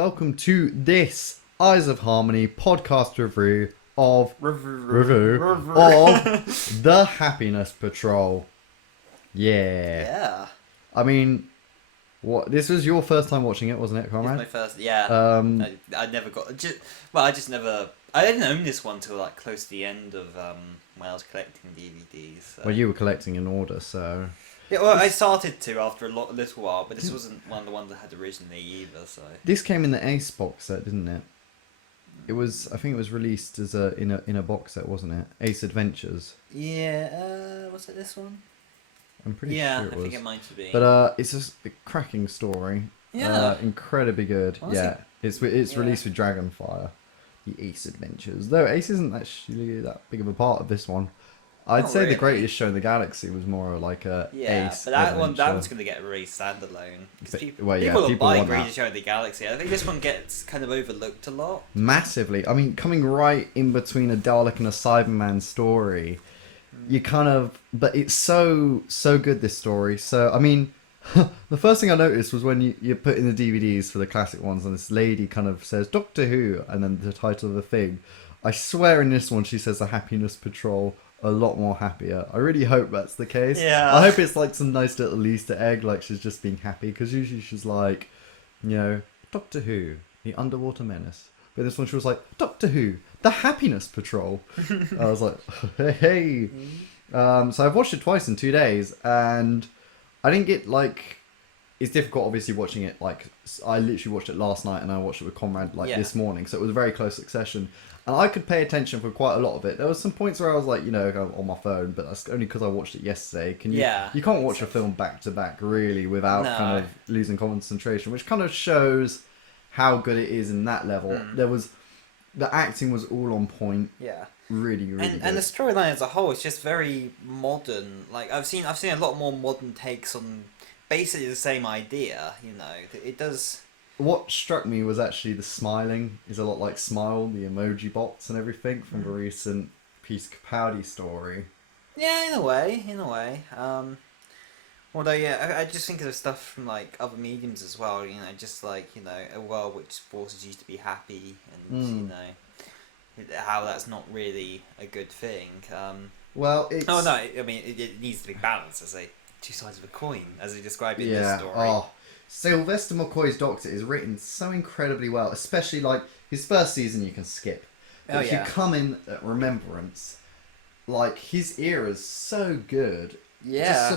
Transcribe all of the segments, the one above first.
welcome to this Eyes of Harmony podcast review of The Happiness Patrol. Yeah. I mean, what? This was your first time watching it, wasn't it, It's Conrad? my first. Yeah. I never got. I just never. I didn't own this one till like close to the end of when I was collecting DVDs. So. Well, you were collecting in order, so. Yeah, well, I started to after a little while, but this wasn't one of the ones I had originally either. So. This came in the Ace box set, didn't it? It was. I think it was released as in a box set, wasn't it? Ace Adventures. Yeah. Was it this one? I'm pretty sure it was. I think it might be. But it's just a cracking story. Yeah. Incredibly good. Honestly, yeah. It's released with Dragonfire. The Ace Adventures. Though Ace isn't actually that big of a part of this one. I'd Not say really. the Greatest Show in the Galaxy was more like a Ace but that adventure. one's going to get released standalone. Because people people buy want Greatest Show in the Galaxy. I think this one gets kind of overlooked a lot. Massively. I mean, coming right in between a Dalek and a Cyberman story, you kind of... But it's so good, this story. So, I mean, the first thing I noticed was when you put in the DVDs for the classic ones and this lady kind of says, Doctor Who, and then the title of the thing. I swear in this one she says The Happiness Patrol a lot more happier. I really hope that's the case. Yeah. I hope it's like some nice little Easter egg, like she's just being happy, because usually she's like, you know, Doctor Who, the Underwater Menace. But this one she was like, Doctor Who, the Happiness Patrol. I was like, hey. So I've watched it twice in 2 days, and I didn't get like... It's difficult, obviously, watching it. Like, I literally watched it last night, and I watched it with Conrad this morning, so it was a very close succession. And I could pay attention for quite a lot of it. There was some points where I was like, you know, on my phone, but that's only because I watched it yesterday. You can't watch a film back to back really without kind of losing concentration, which kind of shows how good it is in that level. The acting was all on point. Yeah. Really good. And the storyline as a whole is just very modern. Like I've seen a lot more modern takes on basically the same idea. You know, it does. What struck me was actually the smiling is a lot like Smile, the emoji bots and everything from the recent Peace Capaldi story. Yeah, in a way. Although, yeah, I just think of stuff from like other mediums as well. You know, just like a world which forces you to be happy, and you know how that's not really a good thing. Well, it's... Oh no, I mean it needs to be balanced, as two sides of a coin, as they describe it in this story. Oh. Sylvester McCoy's Doctor is written so incredibly well, especially like his first season you can skip. But if you come in at Remembrance, like his era is so good. Yeah.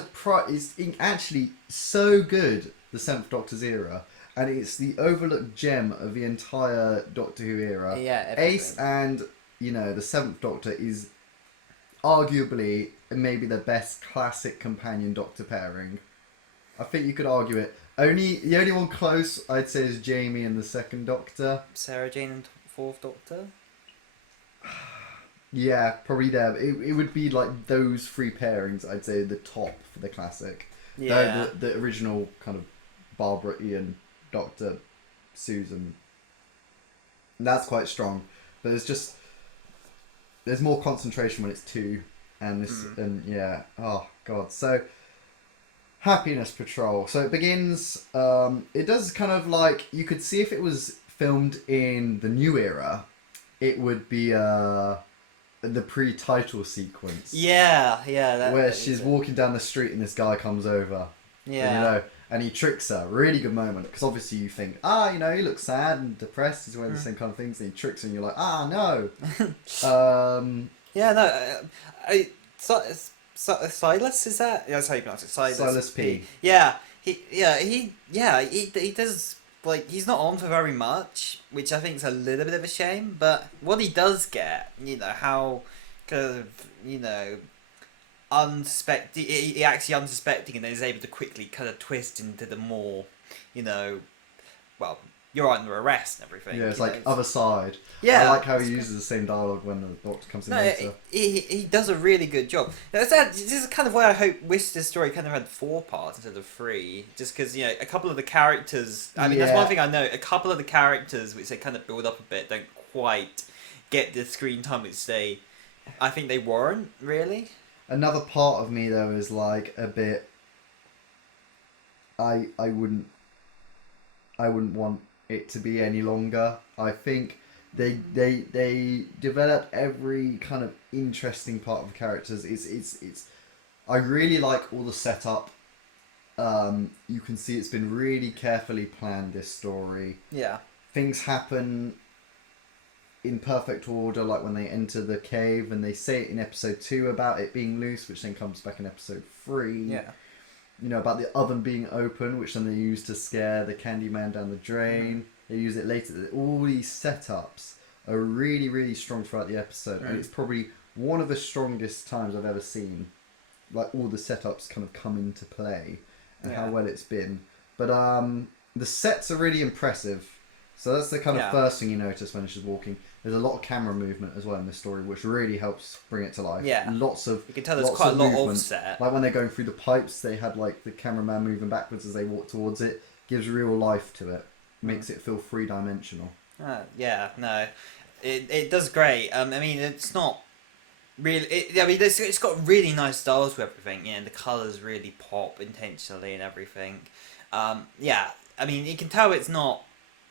It's actually so good, the Seventh Doctor's era, and it's the overlooked gem of the entire Doctor Who era. Yeah, everything. Ace and the Seventh Doctor is arguably maybe the best classic companion Doctor pairing. I think you could argue it. The only one close, I'd say, is Jamie and the Second Doctor. Sarah Jane and Fourth Doctor? Yeah, probably there. It would be like those three pairings, I'd say, the top for the classic. Yeah. The original kind of Barbara, Ian, Doctor, Susan. That's quite strong. But there's more concentration when it's two. And this, and yeah. Oh, God. So... Happiness Patrol. So it begins, it does kind of like, you could see if it was filmed in the new era, it would be the pre-title sequence. Yeah. Where she's walking down the street and this guy comes over. Yeah. And he tricks her. Really good moment. Because obviously you think, he looks sad and depressed. He's wearing the same kind of things. And he tricks her and you're like, no. Yeah, no. Silas, is that? Yeah, that's how you pronounce it. Silas P. Yeah, he does, like, he's not on for very much, which I think is a little bit of a shame, but what he does get, how kind of, unsuspecting, he actually unsuspecting, and then is able to quickly kind of twist into the more, well, you're under arrest and everything. Yeah, it's like other side. Yeah, I like how he uses the same dialogue when the Doctor comes in later. He does a really good job. This is kind of why wish this story kind of had 4 parts instead of 3. Just because, a couple of the characters... I mean, that's one thing I know. A couple of the characters, which they kind of build up a bit, don't quite get the screen time which I think they warrant, really. Another part of me, though, is like a bit... I wouldn't want it to be any longer. I think they develop every kind of interesting part of the characters. It's I really like all the setup. You can see it's been really carefully planned, this story. Yeah. Things happen in perfect order, like when they enter the cave, and they say it in episode 2 about it being loose, which then comes back in episode 3. Yeah. You know, about the oven being open, which then they use to scare the Candyman down the drain. They use it later. All these setups are really, really strong throughout the episode, and it's probably one of the strongest times I've ever seen. Like, all the setups kind of come into play, and how well it's been. But the sets are really impressive. So that's the kind of first thing you notice when she's walking. There's a lot of camera movement as well in this story, which really helps bring it to life. Yeah. Lots of You can tell there's quite a lot movement. of set. Like when they're going through the pipes, they had like the cameraman moving backwards as they walk towards it. Gives real life to it. Makes it feel three-dimensional. Yeah, no. It does great. I mean, it's not really... it's got really nice styles with everything. You know, the colours really pop intentionally and everything. Yeah, I mean, you can tell it's not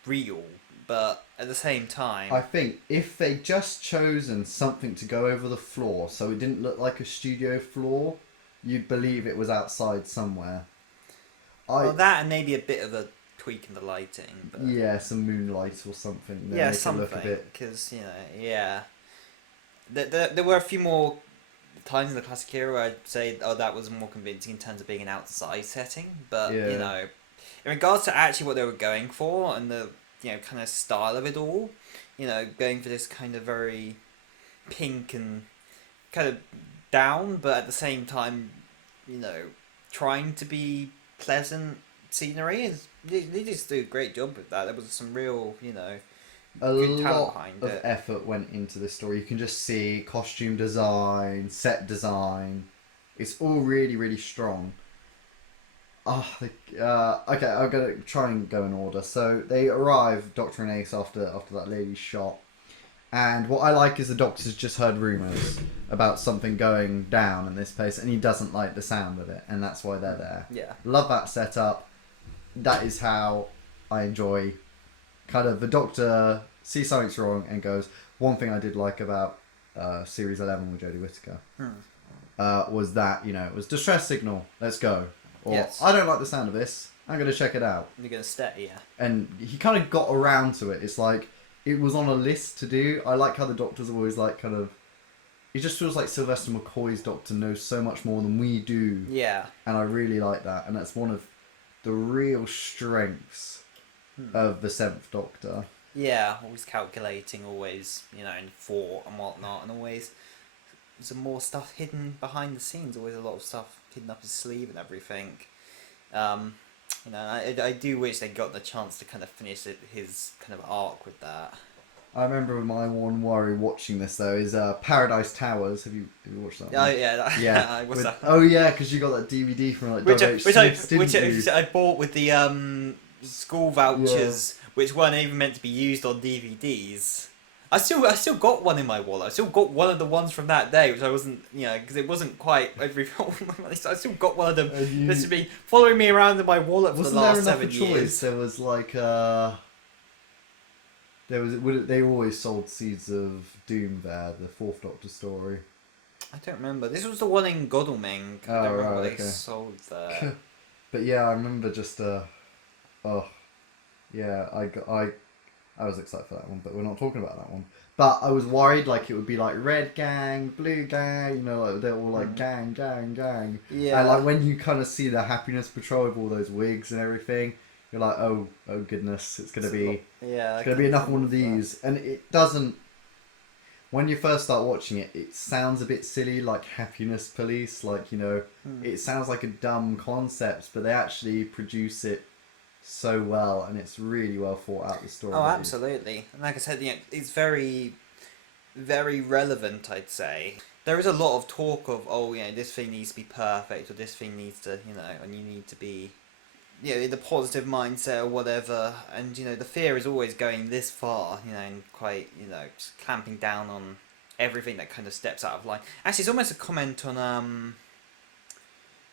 real, but at the same time... I think if they just chosen something to go over the floor so it didn't look like a studio floor, you'd believe it was outside somewhere. Well, that and maybe a bit of a tweak in the lighting. But... yeah, some moonlight or something. Yeah, something. Because, you know, yeah. There were a few more times in the classic era where I'd say, oh, that was more convincing in terms of being an outside setting. But, you know, in regards to actually what they were going for and the, you know, kind of style of it all, you know, going for this kind of very pink and kind of down, but at the same time, you know, trying to be pleasant scenery. They just do a great job with that. There was some real, you know, a good talent lot behind of it. effort went into this story. You can just see costume design, set design. It's all really, really strong. Okay, I'm gonna try and go in order. So they arrive, Doctor and Ace, after that lady's shot, and what I like is the Doctor's just heard rumours about something going down in this place, and he doesn't like the sound of it, and that's why they're there. Yeah. Love that setup. That is how I enjoy. Kind of the Doctor sees something's wrong and goes, one thing I did like about Series 11 with Jodie Whittaker was that, you know, it was distress signal, let's go. Or, I don't like the sound of this, I'm going to check it out. You're going to stay, yeah. And he kind of got around to it. It's like, it was on a list to do. I like how the Doctor's always like kind of... It just feels like Sylvester McCoy's Doctor knows so much more than we do. Yeah. And I really like that. And that's one of the real strengths of the 7th Doctor. Yeah, always calculating, always, you know, in thought and whatnot, and always some more stuff hidden behind the scenes, always a lot of stuff hidden up his sleeve and everything. You know, I do wish they got the chance to kind of finish his kind of arc with that. I remember my one worry watching this though is Paradise Towers. Have you watched that? Oh yeah, yeah. What's that? Oh yeah, because you got that DVD from like which I bought with the school vouchers, which weren't even meant to be used on DVDs. I still got one in my wallet. I still got one of the ones from that day, which I wasn't, you know, because it wasn't quite every film. So I still got one of them. This has been following me around in my wallet for the last 7 years. There was like they always sold Seeds of Doom there, the 4th Doctor story. I don't remember. This was the one in Godalming. I don't remember what they sold there. But yeah, I remember just I was excited for that one, but we're not talking about that one. But I was worried like it would be like red gang, blue gang, you know, like they're all like gang. Yeah. And like when you kind of see the Happiness Patrol with all those wigs and everything, you're like, oh goodness, it's gonna be enough one of these. And it doesn't. When you first start watching it, it sounds a bit silly, like Happiness Police, like, you know, it sounds like a dumb concept, but they actually produce it so well, and it's really well thought out, the story. Oh, absolutely. And like I said, you know, it's very, very relevant, I'd say. There is a lot of talk of, oh, you know, this thing needs to be perfect, or this thing needs to, you know, and you need to be, you know, in the positive mindset or whatever. And, you know, the fear is always going this far, you know, and quite, you know, just clamping down on everything that kind of steps out of line. Actually, it's almost a comment on,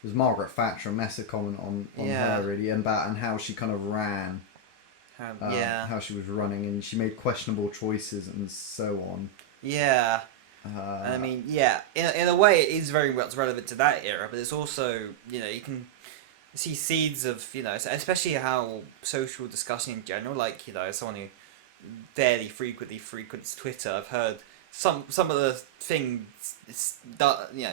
It was Margaret Thatcher, a massive comment on her really, and how she kind of ran Yeah. how she was running, and she made questionable choices and so on. Yeah. And I mean, yeah, in a way, it is very much relevant to that era, but it's also, you can see seeds of, especially how social discussion in general, like, as someone who fairly frequently frequents Twitter, I've heard some of the things,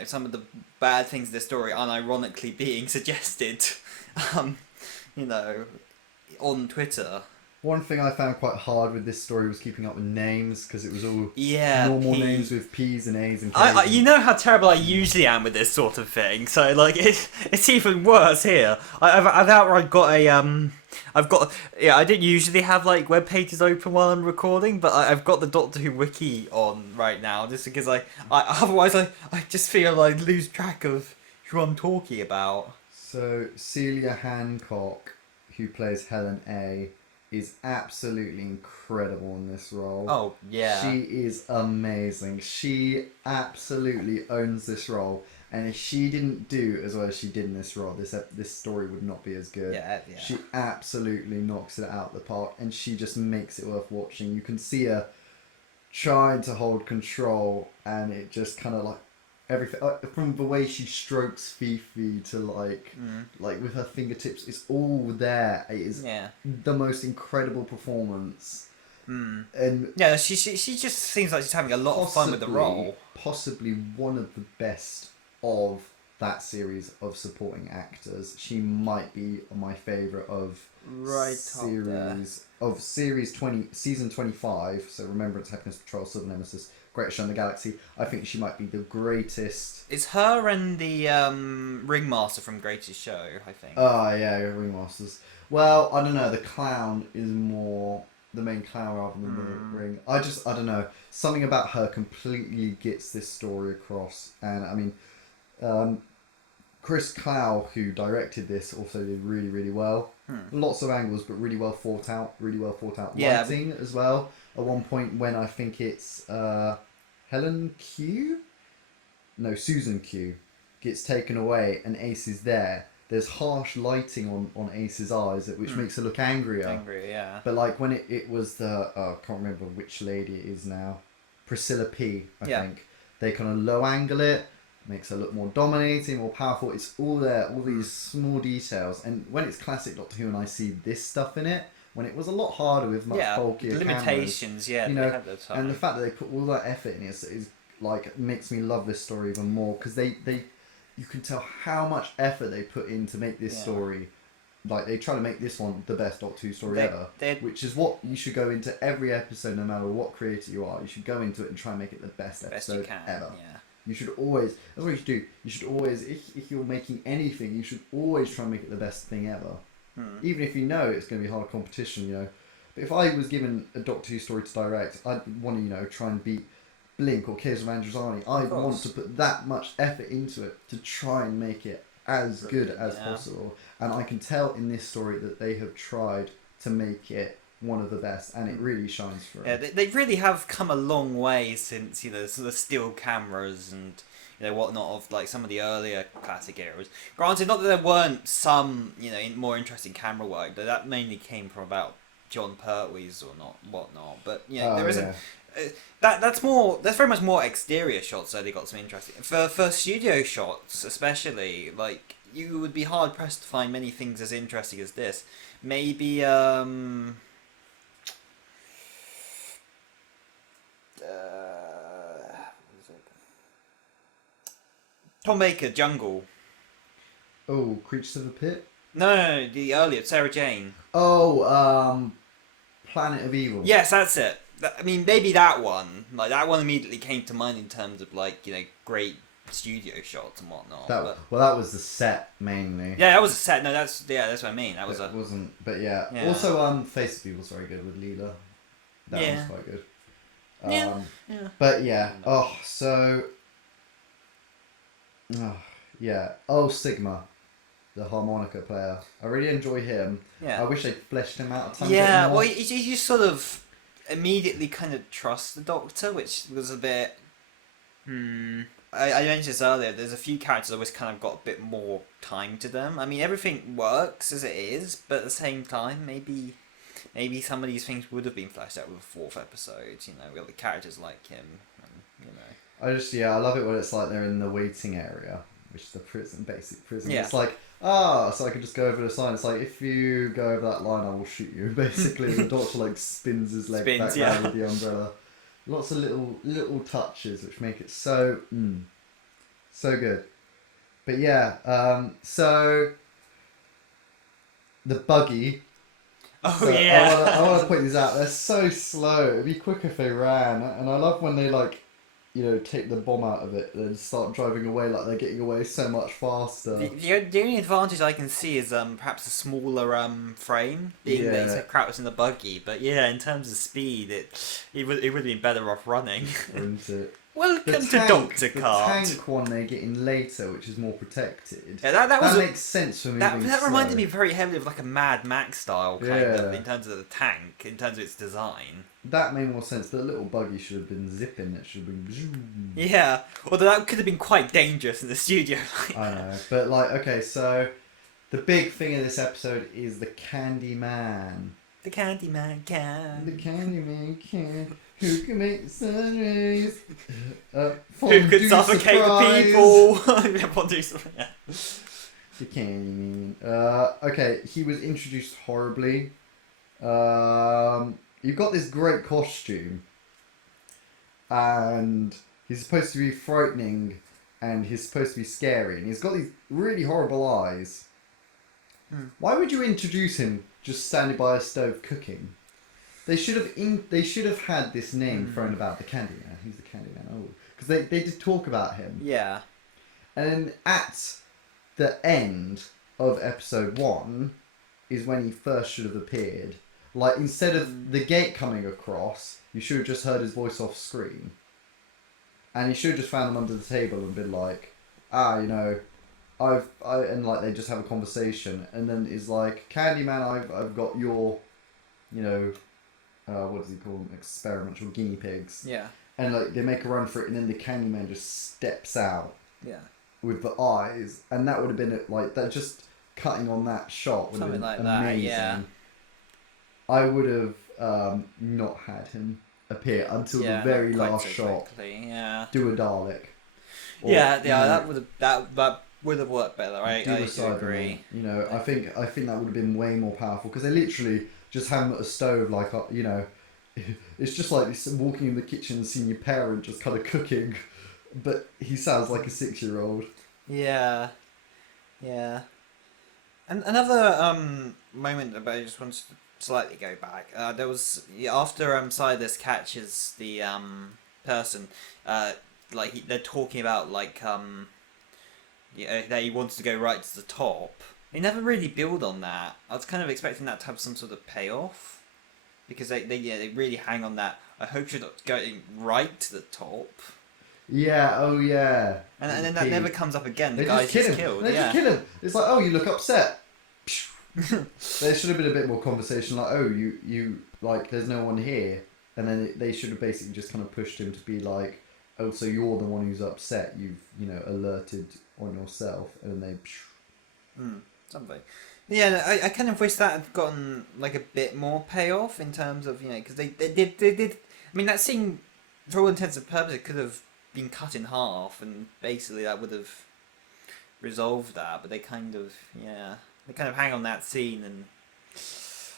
some of the bad things in the story unironically being suggested, um, you know, on Twitter. One thing I found quite hard with this story was keeping up with names, because it was all Yeah, normal P. names with P's and A's and K's. You know how terrible I usually am with this sort of thing, so like it's even worse here. I've outright got I didn't usually have like web pages open while I'm recording, but I've got the Doctor Who wiki on right now just because I otherwise I just feel like lose track of who I'm talking about. So Celia Hancock, who plays Helen A, is absolutely incredible in this role. Oh yeah, She is amazing. She absolutely owns this role, and if she didn't do as well as she did in this role, this story would not be as good. yeah. She absolutely knocks it out of the park, and she just makes it worth watching. You can see her trying to hold control, and it just kind of like everything from the way she strokes Fifi to like with her fingertips, it's all there. It is the most incredible performance. And yeah, she just seems like she's having a lot of fun with the role. Possibly one of the best of that series of supporting actors. She might be my favourite of series 20, season 25. So Remembrance, Happiness, Patrol, Silver Nemesis, Greatest Show in the Galaxy. I think she might be the greatest. It's her and the ringmaster from Greatest Show, I think. Oh yeah, ringmasters. Well, I don't know. The clown is more the main clown rather than the ring. I don't know. Something about her completely gets this story across, and I mean, Chris Clow, who directed this, also did really, really well. Lots of angles, but really well thought out. Really well thought out lighting as well. At one point, when I think it's Helen Q, no, Susan Q, gets taken away, and Ace is there. There's harsh lighting on Ace's eyes, which makes her look angrier. Angry, yeah. But like when it was the I can't remember which lady it is now, Priscilla P. I think they kind of low angle it, makes her look more dominating, more powerful. It's all there, all these small details. And when it's classic Doctor Who, and I see this stuff in it, when it was a lot harder with much bulkier limitations, cameras, they had the time. and the fact that they put all that effort in it is like makes me love this story even more, because they you can tell how much effort they put in to make this story. Like, they try to make this one the best Doctor Who story ever, which is what you should go into every episode, no matter what creator you are. You should go into it and try and make it the best episode ever. Yeah. You should always, that's what you should do. You should always, if you're making anything, you should always try and make it the best thing ever. Even if you know it's going to be hard competition, But if I was given a Doctor Who story to direct, I'd want to, try and beat Blink or Caves of Androzani. I'd want to put that much effort into it to try and make it as good as possible. And I can tell in this story that they have tried to make it one of the best, and it really shines through. Yeah, they really have come a long way since sort of still cameras and whatnot of like some of the earlier classic eras. Granted, not that there weren't some more interesting camera work, but that mainly came from about John Pertwee's or whatnot. But there isn't. That's very much more exterior shots, so they got some interesting for studio shots, especially. Like, you would be hard pressed to find many things as interesting as this. Maybe Tom Baker, Jungle. Oh, Creatures of the Pit? No, the earlier Sarah Jane. Oh, Planet of Evil. Yes, that's it. I mean, maybe that one. Like, that one immediately came to mind in terms of like great studio shots and whatnot. That was the set mainly. Yeah, that was a set. No, that's what I mean. That was it wasn't, but yeah. Also, Face of Evil was very good with Leela. That was quite good. Yeah. But yeah. Oh, so. Oh, yeah. Oh, Sigma, the harmonica player. I really enjoy him. Yeah. I wish they fleshed him out a ton. Yeah. Well, you just sort of immediately kind of trust the Doctor, which was a bit. I mentioned this earlier. There's a few characters always kind of got a bit more time to them. I mean, everything works as it is, but at the same time, maybe maybe some of these things would have been fleshed out with a fourth episode. You know, with the characters like him, and, you know. I love it when it's like they're in the waiting area, which is the basic prison. Yeah. It's like, so I can just go over the sign. It's like, if you go over that line, I will shoot you. Basically, the doctor like spins his leg back around with the umbrella. Lots of little touches which make it so good. But yeah, so the buggy. Oh so yeah. I want to point these out. They're so slow. It'd be quicker if they ran. And I love when they like, you know, take the bomb out of it and then start driving away. Like they're getting away so much faster. The only advantage I can see is perhaps a smaller frame, being that it's crap was in the buggy. But yeah, in terms of speed, it would have been better off running. Isn't it? Welcome to Doctor The Cart. tank one they get in later, which is more protected. Yeah, that makes sense for moving that slow. reminded me very heavily of like a Mad Max style kind of Yeah. in terms of the tank, in terms of its design. That made more sense. The little buggy should have been zipping. It should have been. Zoom. Yeah, although that could have been quite dangerous in the studio. I know, but like, okay, so the big thing of this episode is the Candyman. The Candyman can. The Candyman can. Who can make the sun rays? Who could suffocate the people? Fondue surprise. Yeah. The Candyman. Okay, he was introduced horribly. You've got this great costume, and he's supposed to be frightening, and he's supposed to be scary, and he's got these really horrible eyes. Why would you introduce him just standing by a stove cooking? They should have had this name thrown about, the Candyman. Who's the Candyman? Oh, because they did talk about him. Yeah. And then at the end of episode 1 is when he first should have appeared. Like, instead of the gate coming across, you should have just heard his voice off screen. And you should have just found him under the table and been like, you know, and like they just have a conversation, and then it's like, Candyman, I've got your, you know, what does he call them? Experimental guinea pigs. Yeah. And like they make a run for it, and then the Candyman just steps out. Yeah. With the eyes, and that would have been like that. Just cutting on that shot would Something have been like amazing. that, yeah. I would have not had him appear until the very last shot. Quickly, yeah. Do a Dalek. Or, that would have worked better. I do a do agree. Cyberman. You know, I think that would have been way more powerful, because they literally just have him at a stove, like, you know, it's just like walking in the kitchen and seeing your parent just kind of cooking, but he sounds like a 6-year-old. Yeah, yeah. And another moment that I just wanted to slightly go back. There was after Silas catches the person, like they're talking about like that he wants to go right to the top. They never really build on that. I was kind of expecting that to have some sort of payoff, because they really hang on that. I hope you're not going right to the top. Yeah, oh yeah. And then that never comes up again. The They guy's just just kill him. killed. They Yeah. just kill him. It's like, oh, you look upset. There should have been a bit more conversation, like, oh, you like, there's no one here, and then they should have basically just kind of pushed him to be like, oh, so you're the one who's upset. You've alerted on yourself, and then they. Something. Yeah, I kind of wish that had gotten like a bit more payoff in terms of because they did. I mean, that scene, for all intents and purposes, could have been cut in half, and basically that would have resolved that. But they kind of hang on that scene, and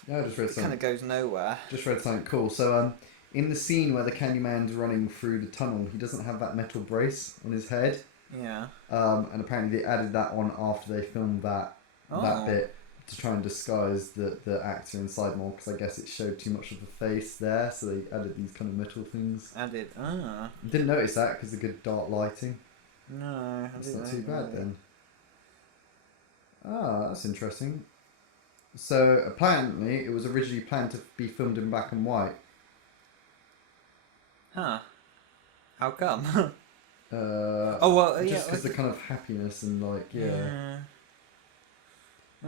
Yeah, I just read it kind something. of goes nowhere. Just read something cool. So in the scene where the Candyman's running through the tunnel, he doesn't have that metal brace on his head. Yeah. And apparently they added that on after they filmed that bit to try and disguise the actor inside more, because I guess it showed too much of the face there, so they added these kind of metal things. Added. Didn't notice that because of the good dark lighting. No, That's not too bad then. That's interesting. So apparently it was originally planned to be filmed in black and white. Huh. How come? Just because the kind of happiness and like I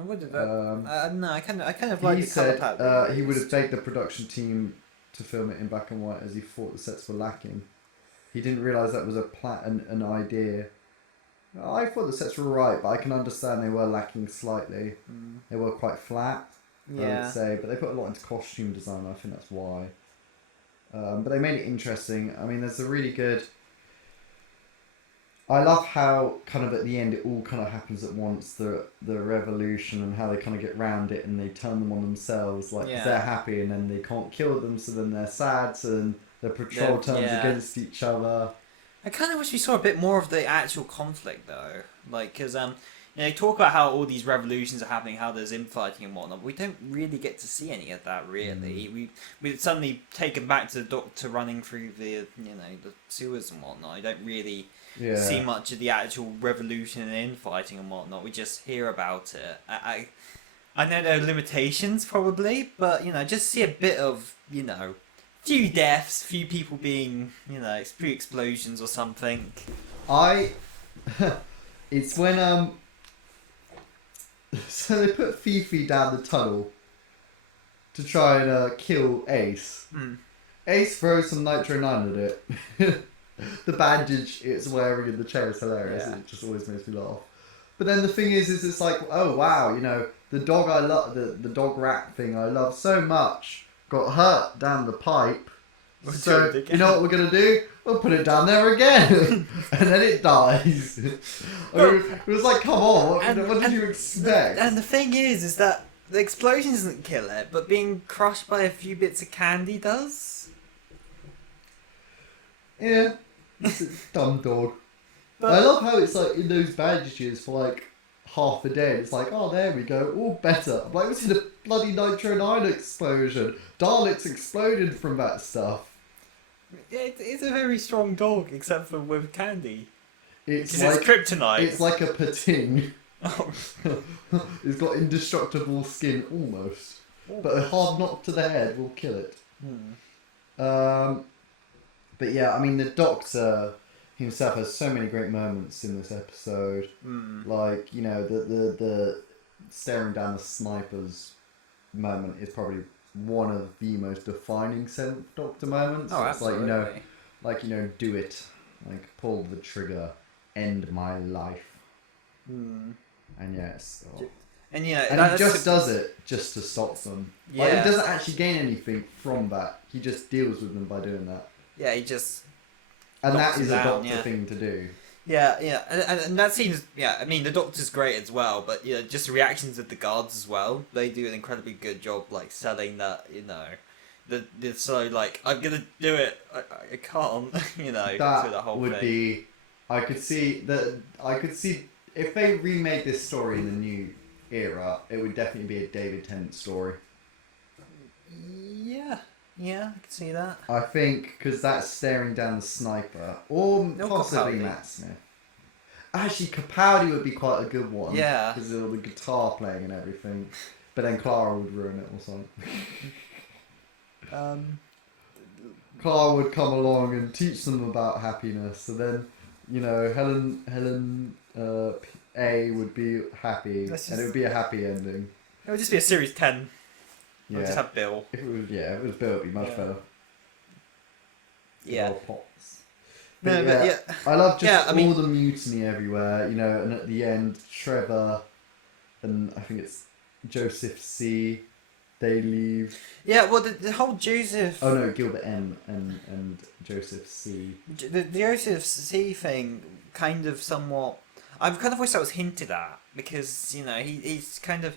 would have. No, I kind of like he the colour said palette. he would have begged the production team to film it in black and white, as he thought the sets were lacking. He didn't realise that was an idea. I thought the sets were right, but I can understand they were lacking slightly. They were quite flat. I would say, but they put a lot into costume design. I think that's why. But they made it interesting. I mean, there's a really good. I love how kind of at the end it all kind of happens at once. The revolution and how they kind of get round it and they turn them on themselves. Like 'cause they're happy and then they can't kill them, so then they're sad. So then the patrol turns against each other. I kind of wish we saw a bit more of the actual conflict though, like because they talk about how all these revolutions are happening, how there's infighting and whatnot. But we don't really get to see any of that really. We suddenly taken back to the Doctor running through the the sewers and whatnot. I don't really see much of the actual revolution and infighting and whatnot. We just hear about it. I know there are limitations probably, but just see a bit of few deaths, few people being few explosions or something. It's when so they put Fifi down the tunnel to try and kill Ace. Ace throws some Nitro 9 at it. The bandage it's wearing in the chair is hilarious. It just always makes me laugh. But then the thing is it's like, oh wow, the dog I love, the dog rat thing I love so much got hurt down the pipe. So you know what we're gonna do? We'll put it down there again, and then it dies. It was like, come on, what did you expect? And the thing is that the explosion doesn't kill it, but being crushed by a few bits of candy does. Yeah, it's a dumb dog. But I love how it's like in those bandages for like half a day. It's like, oh, there we go, all better. I'm like, what's in a bloody Nitro 9 explosion? Daleks exploded from that stuff. It's a very strong dog, except for with candy. It's kryptonite. It's like a pating. Oh. It's got indestructible skin almost, but a hard knock to the head will kill it. But yeah, I mean the Doctor himself has so many great moments in this episode. Like the staring down the snipers moment is probably one of the most defining Seventh Doctor moments. Oh, it's absolutely. like do it, like pull the trigger, end my life. And yes, and he just does it just to stop them. Yeah, like, he doesn't actually gain anything from that. He just deals with them by doing that. Yeah, he just. And that is a Doctor thing to do. Yeah, and that seems. Yeah, I mean the Doctor's great as well, but just the reactions of the guards as well. They do an incredibly good job, like selling that. They're so like, I'm gonna do it. I can't. That through the whole would thing. be. I could see if they remade this story in the new era, it would definitely be a David Tennant story. Yeah, I can see that. I think because that's staring down the sniper, or possibly Capaldi. Matt Smith. Actually, Capaldi would be quite a good one. Yeah. Because of all the guitar playing and everything. But then Clara would ruin it or something. Clara would come along and teach them about happiness. So then, Helen A would be happy. And it would be a happy ending. It would just be a series 10. Yeah. We'll just have Bill. If it was Bill, it'd be much better. Yeah. Pops. But I love just all the mutiny everywhere, and at the end, Trevor and I think it's Joseph C, they leave. Yeah, well, the whole Joseph... Oh no, Gilbert M and Joseph C. The Joseph C thing kind of somewhat... I kind of wish that was hinted at, because, he's kind of...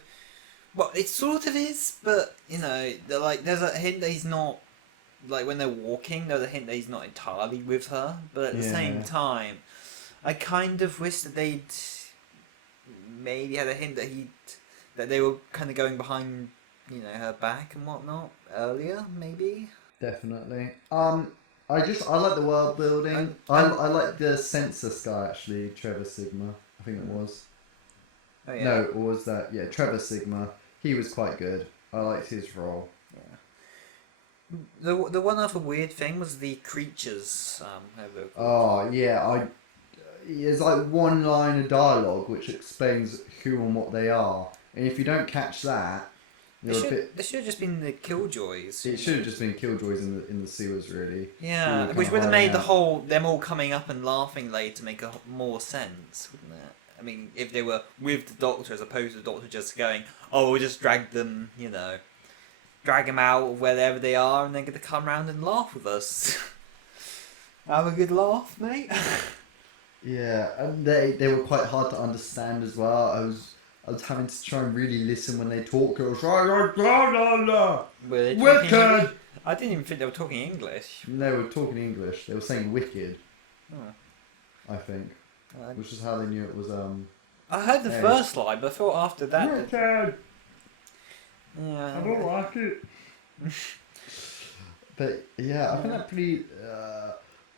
Well, it sort of is, but, there's a hint that he's not... Like, when they're walking, there's a hint that he's not entirely with her. But at the same time, I kind of wish that they'd maybe had a hint that they were kind of going behind, her back and whatnot earlier, maybe. Definitely. I like the world building. I like the census guy actually, Trevor Sigma. I think it was. Oh, yeah. No, or was that Trevor Sigma? He was quite good. I liked his role. Yeah. The one other weird thing was the creatures. There's like one line of dialogue which explains who and what they are, and if you don't catch that, There should have just been the Killjoys. It should have just been Killjoys in the sewers, really. Yeah, which would have made them all coming up and laughing later make more sense, wouldn't it? I mean, if they were with the Doctor as opposed to the Doctor just going, oh, we'll just drag them, drag them out of wherever they are, and they're going to come round and laugh with us. Have a good laugh, mate. Yeah, and they were quite hard to understand as well. I was having to try and really listen when they talk. It was like, Were they wicked! talking, I didn't even think they were talking English. They were talking English. They were saying wicked, Oh. I think. Which is how they knew it was, I heard the first line, but I thought after that... Wicked! Yeah. I don't like it. But, yeah, I find that pretty...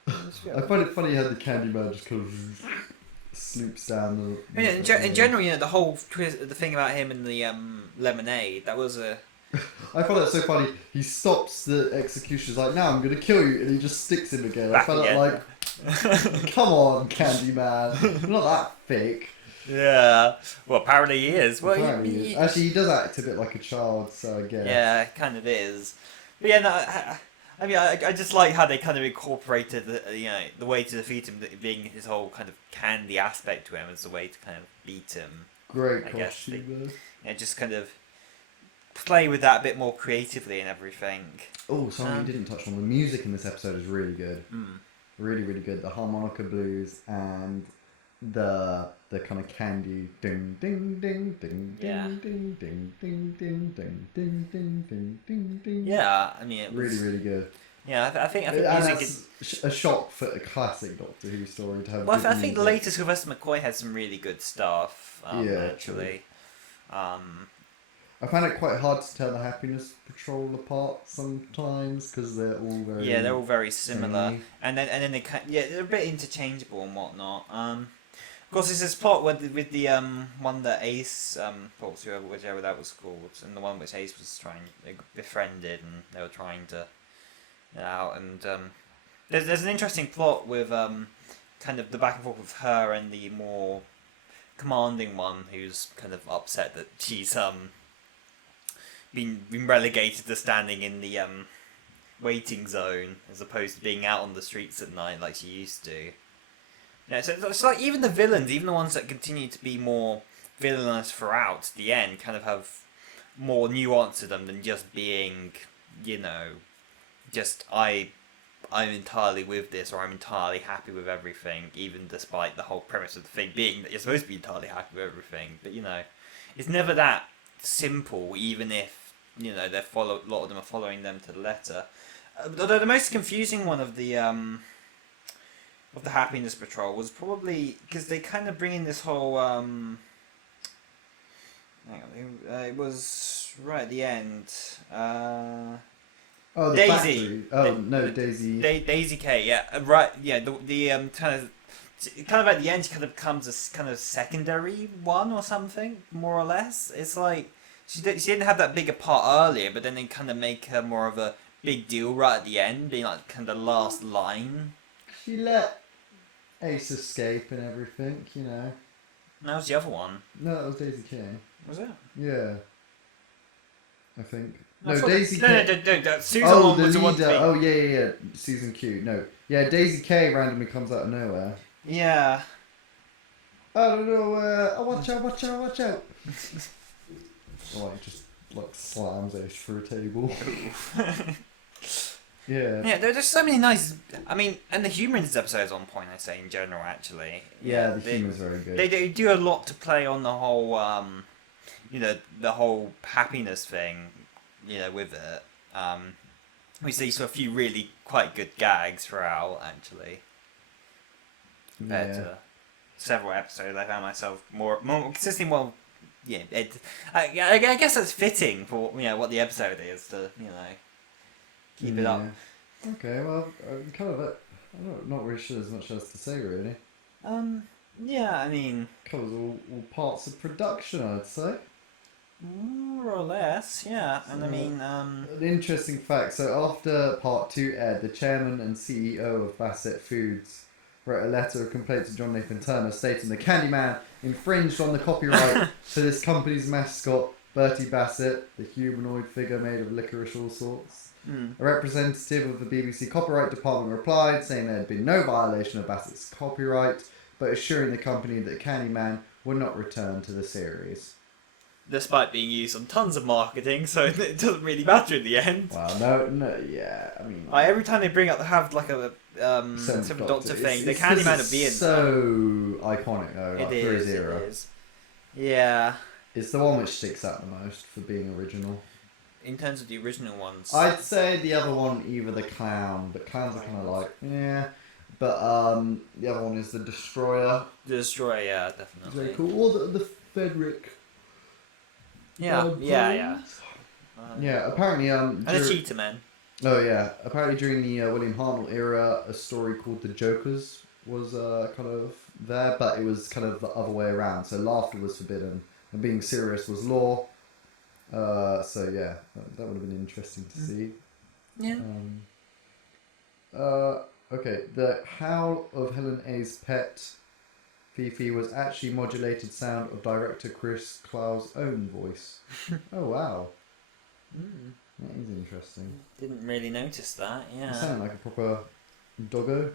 I find it funny how the Candyman just kind of sloops down the... Yeah, in general, the whole twist, the thing about him and the lemonade, that was a... I find that so funny. He stops the executioner's like, now I'm going to kill you, and he just sticks him again. Back I found again. it like, come on, Candyman. You're not that fake. Yeah. Well, apparently he is. Well, Apparently he is. Actually, he does act a bit like a child, so I guess. Yeah, it kind of is. But yeah, no, I mean, I just like how they kind of incorporated the way to defeat him being his whole kind of candy aspect to him as a way to kind of beat him. Great I guess costume, though. Just kind of play with that a bit more creatively and everything. Oh, something we didn't touch on. The music in this episode is really good. Mm. Really, really good. The harmonica blues and the kind of candy ding ding ding ding Yeah. ding ding ding ding ding ding ding ding ding ding ding. Yeah, I mean, it was, Really, really good. Yeah, I think And music that's is. a shock for a classic Doctor Who story to have. Well, good I think the music. latest Sylvester McCoy had some really good stuff. Yeah, Actually. I find it quite hard to tell the Happiness Patrol apart sometimes because they're all very. Yeah, they're all very similar, samey. and then they're a bit interchangeable and whatnot. Of course, there's this plot with the one that Ace talks to, whichever that was called, and the one which Ace was they befriended, and they were trying to get out. And there's an interesting plot with kind of the back and forth with her and the more commanding one, who's kind of upset that she's been relegated to standing in the waiting zone as opposed to being out on the streets at night like she used to. Yeah, so it's like even the villains, even the ones that continue to be more villainous throughout the end, kind of have more nuance to them than just being, just I'm entirely with this, or I'm entirely happy with everything, even despite the whole premise of the thing being that you're supposed to be entirely happy with everything. But it's never that simple, even if a lot of them are following them to the letter. Although the most confusing one of the Happiness Patrol was probably because they kind of bring in this whole hang on, it was right at the end. Oh, the Daisy. factory. Oh no, Daisy. Daisy K. Yeah, right. Yeah, the kind of at the end, she kind of becomes a kind of secondary one or something, more or less. It's like she didn't have that big a part earlier, but then they kind of make her more of a big deal right at the end, being like kind of the last line. She let Ace escape and everything, That was the other one. No, that was Daisy King. Was it? Yeah. I think. I No, thought- Daisy No, K. no, Susan Oh, one the was the one leader. thing. Oh, yeah. Susan Q. No. Yeah, Daisy K randomly comes out of nowhere. Yeah. I don't know, oh, watch out. Oh, he just, slams Ace through a table. Yeah. Yeah, there's so many nice. I mean, and the humour in this episode is on point. I say in general, actually. Yeah, the humour's very good. They do a lot to play on the whole, the whole happiness thing, with it. We see a few really quite good gags throughout, actually. Compared to several episodes, I found myself more consistently more. Yeah, I guess that's fitting for what the episode is to keep it up. Okay, well, I'm not really sure there's much else to say really. Yeah, I mean, Covers all parts of production, I'd say. more or less, yeah. And I mean, An interesting fact. So after part 2 aired, the chairman and CEO of Bassett Foods wrote a letter of complaint to John Nathan Turner stating the Candyman infringed on the copyright for this company's mascot, Bertie Bassett, the humanoid figure made of licorice all sorts. A representative of the BBC Copyright Department replied, saying there had been no violation of Bassett's copyright, but assuring the company that Candyman would not return to the series. Despite being used on tons of marketing, so it doesn't really matter in the end. Well, yeah, I mean... Every time they have like a Seventh Doctor thing, the it's Candyman 'cause will be in it's so iconic, though, like, for his era. It is. Yeah. It's the one which sticks out the most for being original. In terms of the original ones. I'd say the other one, either the Clown. The Clowns are kind of like, yeah. But the other one is the Destroyer. The Destroyer, yeah, It's definitely. very cool. Or the Frederick. Yeah. Yeah, apparently... and the Cheetah Men. Oh, yeah. Apparently during the William Hartnell era, a story called The Jokers was kind of there, but it was kind of the other way around. So laughter was forbidden, and being serious was law. So yeah, that would have been interesting to see. Yeah. Okay, the howl of Helen A's pet, Fifi, was actually modulated sound of director Chris Clow's own voice. Oh wow. That is interesting. Didn't really notice that, yeah. It sounded like a proper doggo.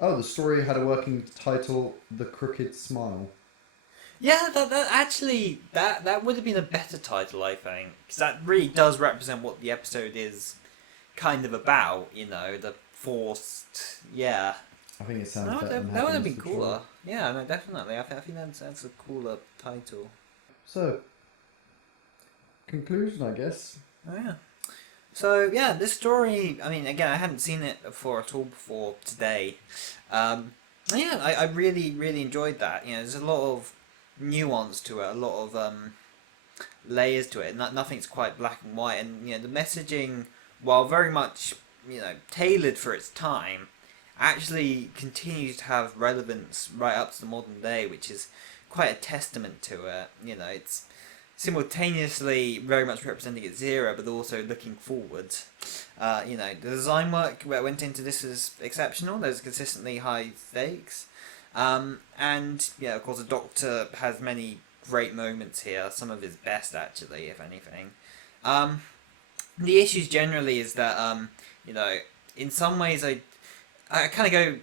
Oh, the story had a working title, The Crooked Smile. Yeah, that would have been a better title, I think, because that really does represent what the episode is kind of about. The forced, yeah. I think it sounds better. That would have been cooler. Yeah, no, definitely. I think that's a cooler title. So, conclusion, I guess. Oh yeah. So yeah, this story. I mean, again, I hadn't seen it before today. Yeah, I really enjoyed that. There's a lot of nuance to it, a lot of layers to it. Nothing's quite black and white, and the messaging, while very much tailored for its time, actually continues to have relevance right up to the modern day, which is quite a testament to it. It's simultaneously very much representing its era, but also looking forward. The design work that went into this is exceptional. There's consistently high stakes. And of course, the Doctor has many great moments here. Some of his best, actually, if anything. The issues generally is that in some ways I kind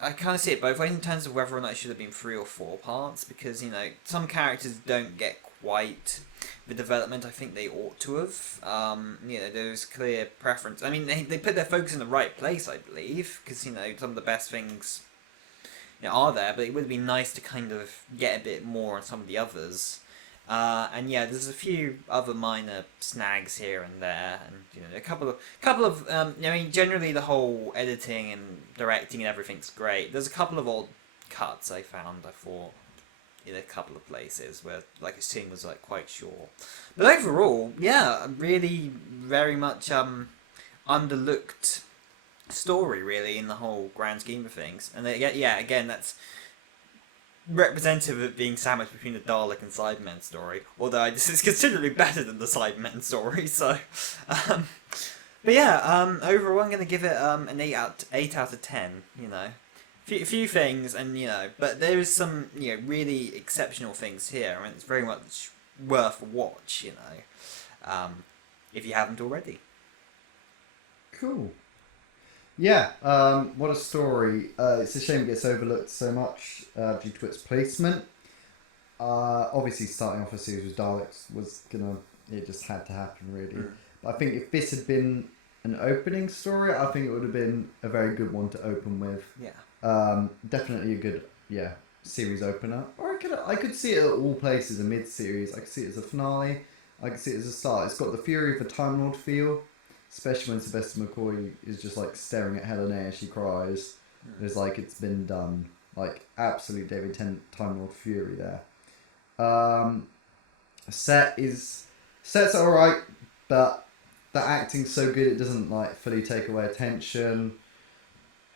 of see it both ways in terms of whether or not it should have been 3 or 4 parts, because some characters don't get quite the development I think they ought to have. There's clear preference. I mean, they put their focus in the right place, I believe, because some of the best things are there, but it would be nice to kind of get a bit more on some of the others. And yeah, there's a few other minor snags here and there, and a couple of I mean, generally the whole editing and directing and everything's great. There's a couple of odd cuts I thought in a couple of places where like a scene was like quite short, but overall, yeah, really very much underlooked story really in the whole grand scheme of things. And again, that's representative of it being sandwiched between the Dalek and Cybermen story, although this is considerably better than the Cybermen story, so but yeah, overall I'm going to give it an 8 out of 10. A few things, and but there is some really exceptional things here. I mean, it's very much worth a watch, if you haven't already. Cool. Yeah, what a story. It's a shame it gets overlooked so much due to its placement. Obviously, starting off a series with Daleks it just had to happen, really. But I think if this had been an opening story, I think it would have been a very good one to open with. Yeah. Definitely a good, series opener. Or I could see it at all places, a mid-series. I could see it as a finale. I could see it as a start. It's got the Fury of the Time Lord feel, especially when Sylvester McCoy is just like staring at Helen A as she cries. It's like it's been done. Like absolute David Tennant Time Lord fury there. Set's alright, but the acting's so good it doesn't like fully take away attention.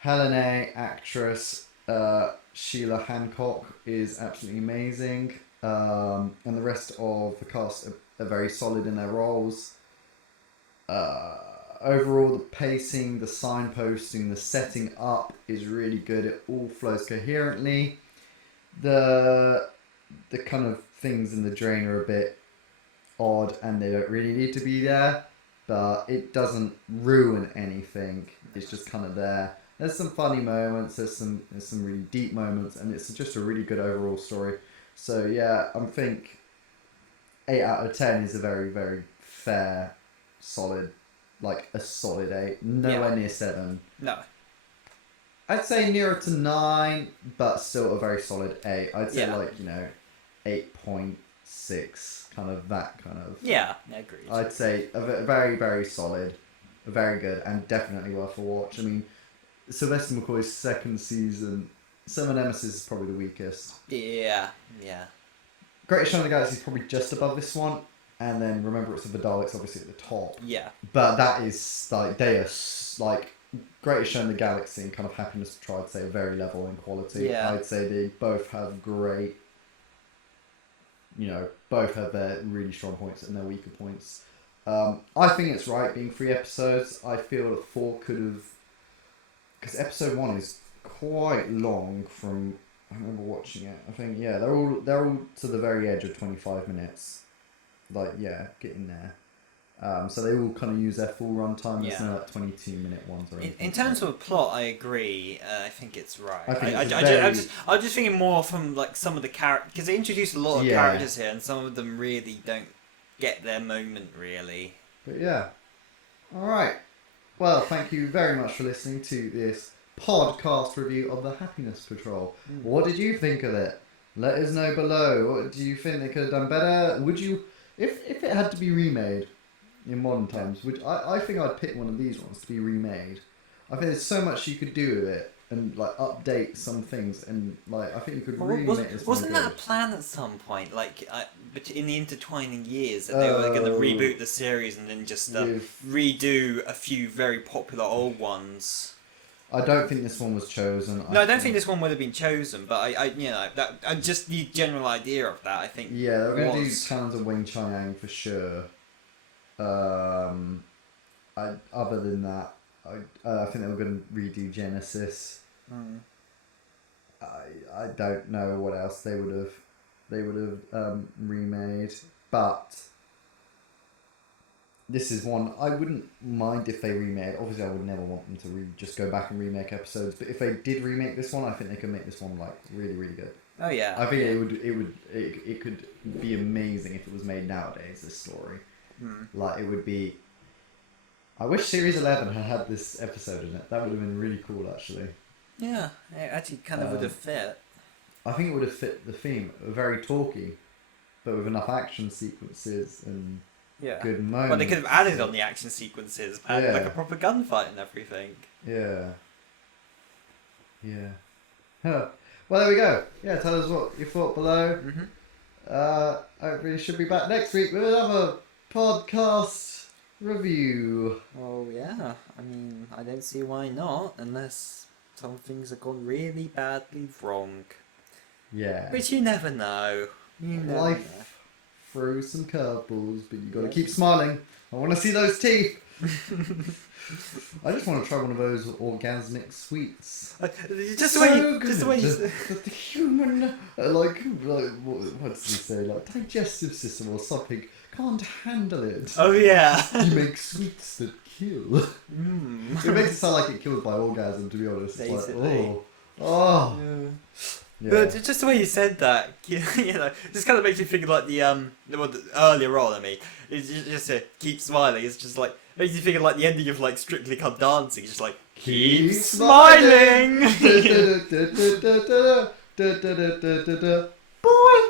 Helen A, actress, Sheila Hancock is absolutely amazing, and the rest of the cast are very solid in their roles. Overall, the pacing, the signposting, the setting up is really good. It all flows coherently. The kind of things in the drain are a bit odd and they don't really need to be there, but it doesn't ruin anything. It's just kind of there. There's some funny moments, there's some really deep moments, and it's just a really good overall story. So yeah, I think 8 out of 10 is a very, very fair, solid, like a solid 8. Nowhere near 7. No. I'd say nearer to 9, but still a very solid 8. I'd say 8.6, kind of that kind of. Yeah, I agree. I'd say very, very solid, very good, and definitely worth a watch. I mean, Sylvester McCoy's second season, Silver Nemesis is probably the weakest. Yeah. Greatest Show in the Galaxy is probably just above this one, and then Remembrance of the Daleks obviously at the top. Yeah. But that is like they are like Greatest Show in the Galaxy and kind of Happiness Patrol, I'd say, are very level in quality. Yeah. I'd say they both have great. Both have their really strong points and their weaker points. I think it's right being 3 episodes. I feel that 4 could have, because episode 1 is quite long. From I remember watching it. I think they're all to the very edge of 25 minutes. Like getting there. So they all kind of use their full runtime. There's no like 22-minute ones or anything. In terms of a plot, I agree. I think it's right. I'm just thinking more from like some of the characters, because they introduce a lot of characters here, and some of them really don't get their moment really. But yeah, all right. Well, thank you very much for listening to this podcast review of the Happiness Patrol. What did you think of it? Let us know below. What do you think they could have done better? Would you, if it had to be remade in modern times, which I think I'd pick one of these ones to be remade. I think there's so much you could do with it and like update some things, and like I think you could really make this. Wasn't that a plan at some point? Like in the intertwining years that they were going to reboot the series and then just redo a few very popular old ones. I don't think this one was chosen. No, I don't think this one would have been chosen, but I just the general idea of that. I think. Yeah, they're going to do tons of Wing Chang for sure. Other than that, I think they were going to redo Genesis. I don't know what else they would have remade, but this is one I wouldn't mind if they remade. Obviously, I would never want them to just go back and remake episodes, but if they did remake this one, I think they could make this one like really, really good. Oh yeah. I think it could be amazing if it was made nowadays. This story. Like it would be. I wish Series 11 had this episode in it. That would have been really cool, actually. Yeah, it actually kind of would have fit. I think it would have fit the theme. Very talky, but with enough action sequences and good moments. Well, they could have added on the action sequences, and like a proper gunfight and everything. Yeah. Huh. Well, there we go. Yeah, tell us what you thought below. Hopefully, we should be back next week with another podcast review. Oh yeah, I mean, I don't see why not, unless some things have gone really badly wrong. Yeah. But you never know. Life throws some curveballs, but you gotta keep smiling. I want to see those teeth. I just want to try one of those orgasmic sweets. Just the way you the human what does he say? Like digestive system or something can't handle it. Oh yeah. You make sweets that kill. It makes it sound like it kills by orgasm, to be honest. Basically. Like, oh. Yeah. But just the way you said that, just kind of makes you think like the earlier on. I mean, it's just to keep smiling. It's just like makes you think of like the ending of like Strictly Come Dancing. It's just like keep smiling. Boy.